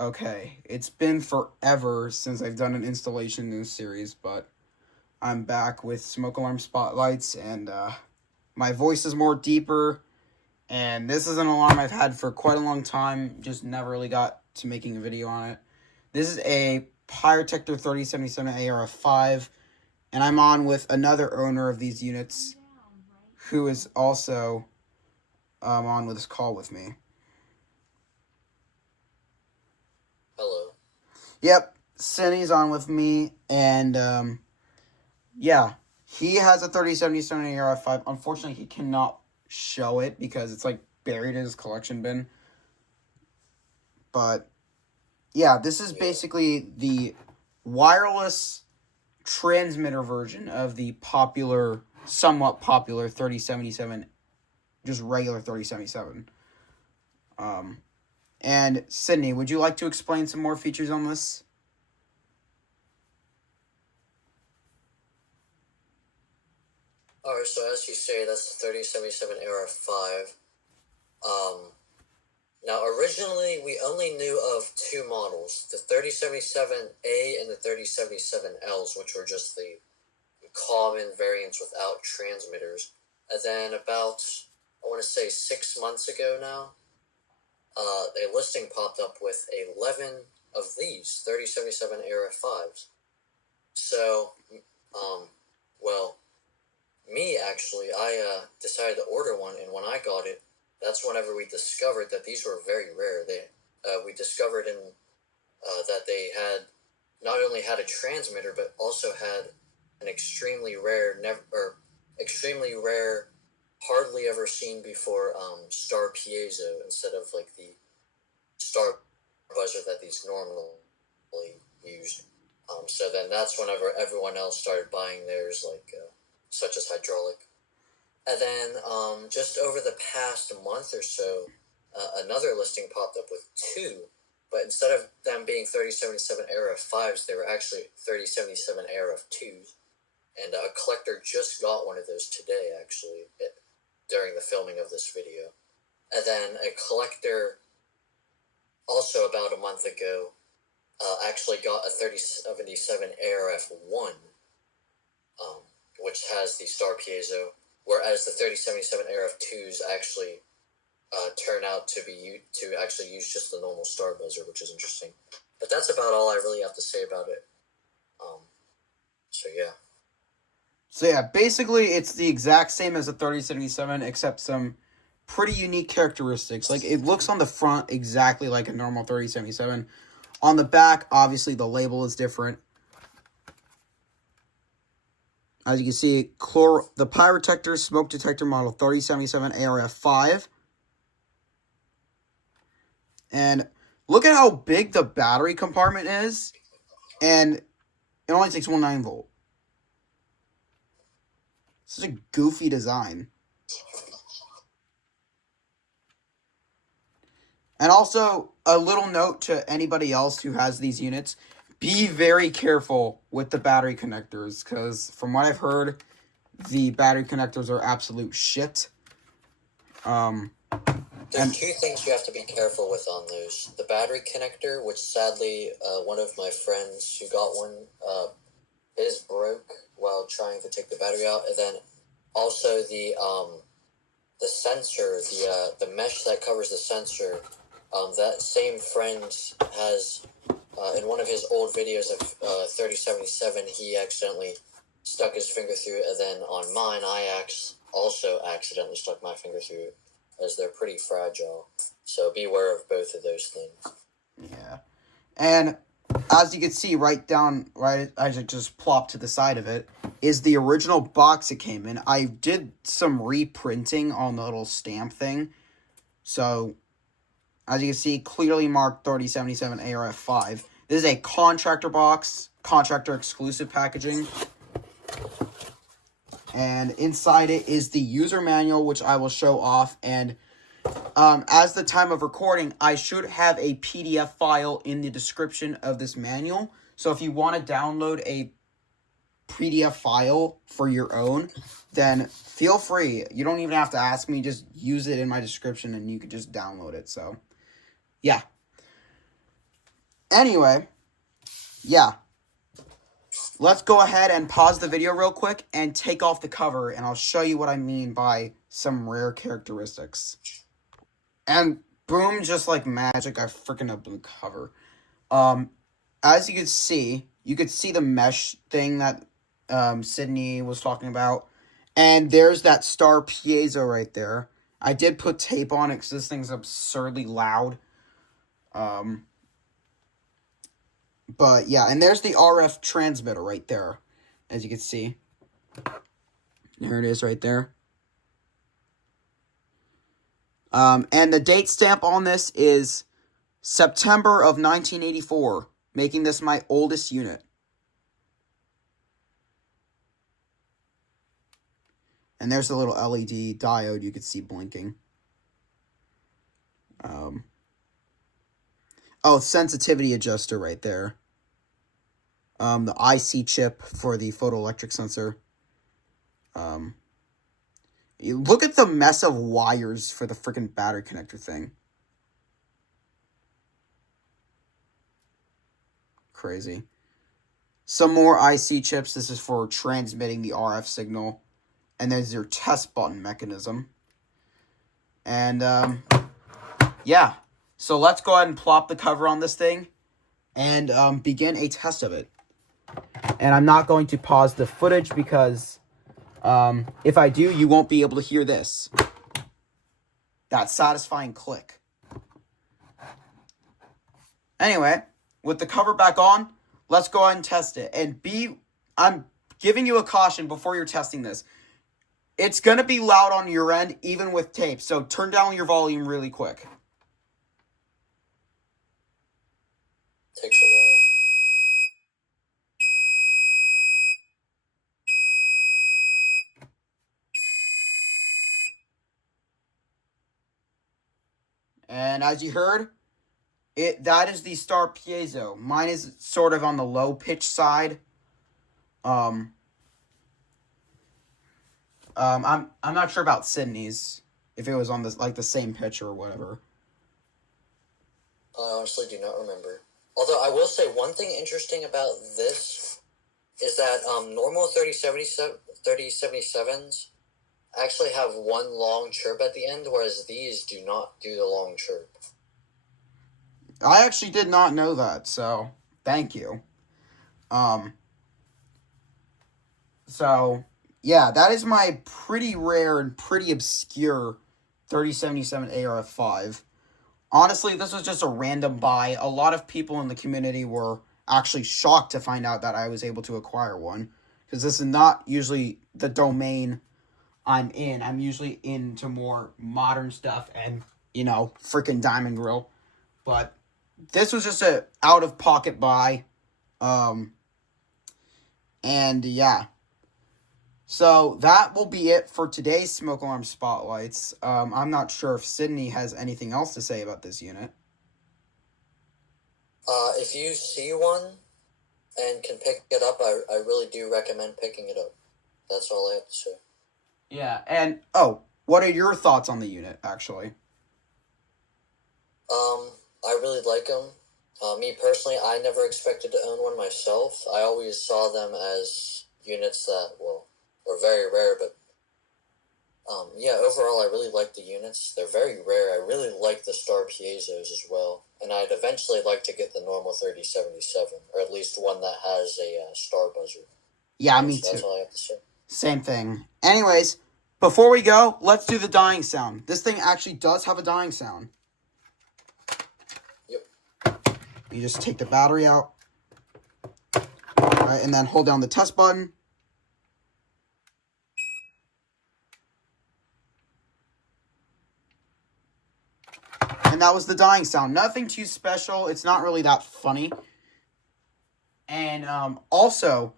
Okay, it's been forever since I've done an installation in this series, but I'm back with smoke alarm spotlights, and my voice is more deeper, and this is an alarm I've had for quite a long time, just never really got to making a video on it. This is a Pyrotector 3077 ARF5, and I'm on with another owner of these units, who is also on with this call with me. Hello. Yep, Cindy's on with me, and yeah, he has a 3077 AR5. Unfortunately, he cannot show it because it's like buried in his collection bin. But yeah, this is basically the wireless transmitter version of the popular, somewhat popular 3077, just regular 3077. And Sydney, would you like to explain some more features on this? Alright, so as you say, that's the 3077 AR5. Now originally we only knew of two models, the 3077A and the 3077Ls, which were just the common variants without transmitters. And then about, I want to say 6 months ago now, a listing popped up with 11 of these 3077 AR5s. So, well, me actually, I decided to order one, and when I got it, that's whenever we discovered that these were very rare. We discovered that they had not only had a transmitter, but also had an extremely rare, hardly ever seen before star piezo instead of like the star buzzer that these normally used. So then that's whenever everyone else started buying theirs, such as hydraulic. And then just over the past month or so, another listing popped up with two, but instead of them being 3077 ARF5s, they were actually 3077 ARF2s. And a collector just got one of those today, actually, during the filming of this video. And then a collector, also about a month ago, actually got a 3077 ARF1, which has the star piezo, whereas the 3077 ARF2s actually turn out to actually use just the normal star buzzer, which is interesting. But that's about all I really have to say about it. So yeah. So yeah, basically it's the exact same as a 3077, except some pretty unique characteristics. Like, it looks on the front exactly like a normal 3077. On the back, obviously the label is different. As you can see, the Pyrotector smoke detector model 3077 ARF5. And look at how big the battery compartment is. And it only takes 1 9-volt. Such a goofy design. And also, a little note to anybody else who has these units: be very careful with the battery connectors, because from what I've heard, the battery connectors are absolute shit. There's two things you have to be careful with on those. The battery connector, which sadly, one of my friends who got one, his broke while trying to take the battery out, and then also the sensor, the mesh that covers the sensor. That same friend has, in one of his old videos of 3077, he accidentally stuck his finger through it, and then on mine, I also accidentally stuck my finger through it, as they're pretty fragile. So beware of both of those things. Yeah. And as you can see right as it just plopped to the side of it, is the original box it came in. I did some reprinting on the little stamp thing. So, as you can see, clearly marked 3077 ARF5. This is a contractor box, contractor exclusive packaging. And inside it is the user manual, which I will show off. And as the time of recording, I should have a PDF file in the description of this manual. So if you want to download a PDF file for your own, then feel free. You don't even have to ask me. Just use it in my description and you can just download it. So, yeah. Anyway, yeah. Let's go ahead and pause the video real quick and take off the cover, and I'll show you what I mean by some rare characteristics. And boom, just like magic, I freaking opened the cover. As you could see the mesh thing that Sydney was talking about. And there's that star piezo right there. I did put tape on it because this thing's absurdly loud. But yeah, and there's the RF transmitter right there, as you can see. There it is right there. And the date stamp on this is September of 1984, making this my oldest unit. And there's the little LED diode you could see blinking. Sensitivity adjuster right there. The IC chip for the photoelectric sensor. You look at the mess of wires for the freaking battery connector thing. Crazy. Some more IC chips. This is for transmitting the RF signal. And there's your test button mechanism. And, yeah. So let's go ahead and plop the cover on this thing and begin a test of it. And I'm not going to pause the footage because if I do, you won't be able to hear this. That satisfying click. Anyway, with the cover back on, let's go ahead and test it. And I'm giving you a caution before you're testing this. It's going to be loud on your end, even with tape. So turn down your volume really quick. Takes a while. And as you heard, that is the star piezo. Mine is sort of on the low pitch side. I'm not sure about Sydney's, if it was on the same pitch or whatever. I honestly do not remember. Although I will say one thing interesting about this is that normal 3077s actually have one long chirp at the end, whereas these do not do the long chirp. I actually did not know that, so thank you. So yeah, that is my pretty rare and pretty obscure 3077 ARF5. Honestly, this was just a random buy. A lot of people in the community were actually shocked to find out that I was able to acquire one, because this is not usually the domain I'm in. I'm usually into more modern stuff and, freaking Diamond Grill. But this was just a out-of-pocket buy. And yeah. So that will be it for today's Smoke Alarm Spotlights. I'm not sure if Sydney has anything else to say about this unit. If you see one and can pick it up, I really do recommend picking it up. That's all I have to say. Yeah, and, what are your thoughts on the unit, actually? I really like them. Me personally, I never expected to own one myself. I always saw them as units that, were very rare, but overall I really like the units. They're very rare. I really like the star piezos as well, and I'd eventually like to get the normal 3077, or at least one that has a star buzzer. Yeah, me too. That's all I have to say. Same thing. Anyways, before we go, let's do the dying sound. This thing actually does have a dying sound. Yep. You just take the battery out, right, and then hold down the test button. And that was the dying sound. Nothing too special. It's not really that funny. And also,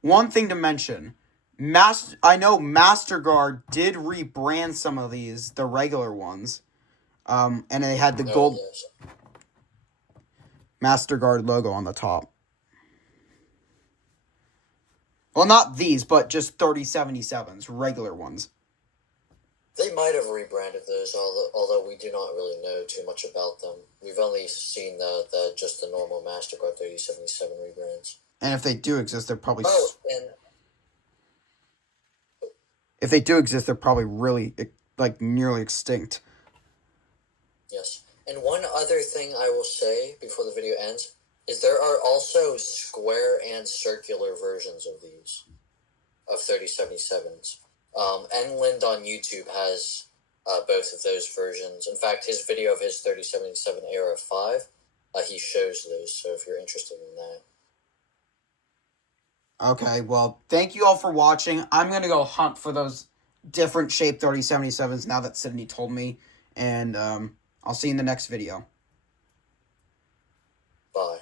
one thing to mention. I know MasterGuard did rebrand some of these, the regular ones. And they had the gold MasterGuard logo on the top. Well, not these, but just 3077s, regular ones. They might have rebranded those, although we do not really know too much about them. We've only seen just the normal MasterCard 3077 rebrands. And if they do exist, they're probably And if they do exist, they're probably really like nearly extinct. yes. And one other thing I will say before the video ends is there are also square and circular versions of these, of 3077s. Enlind on YouTube has both of those versions. In fact, his video of his 3077 Era 5, he shows those, so if you're interested in that. Okay, well, thank you all for watching. I'm going to go hunt for those different shape 3077s now that Sydney told me. And I'll see you in the next video. Bye.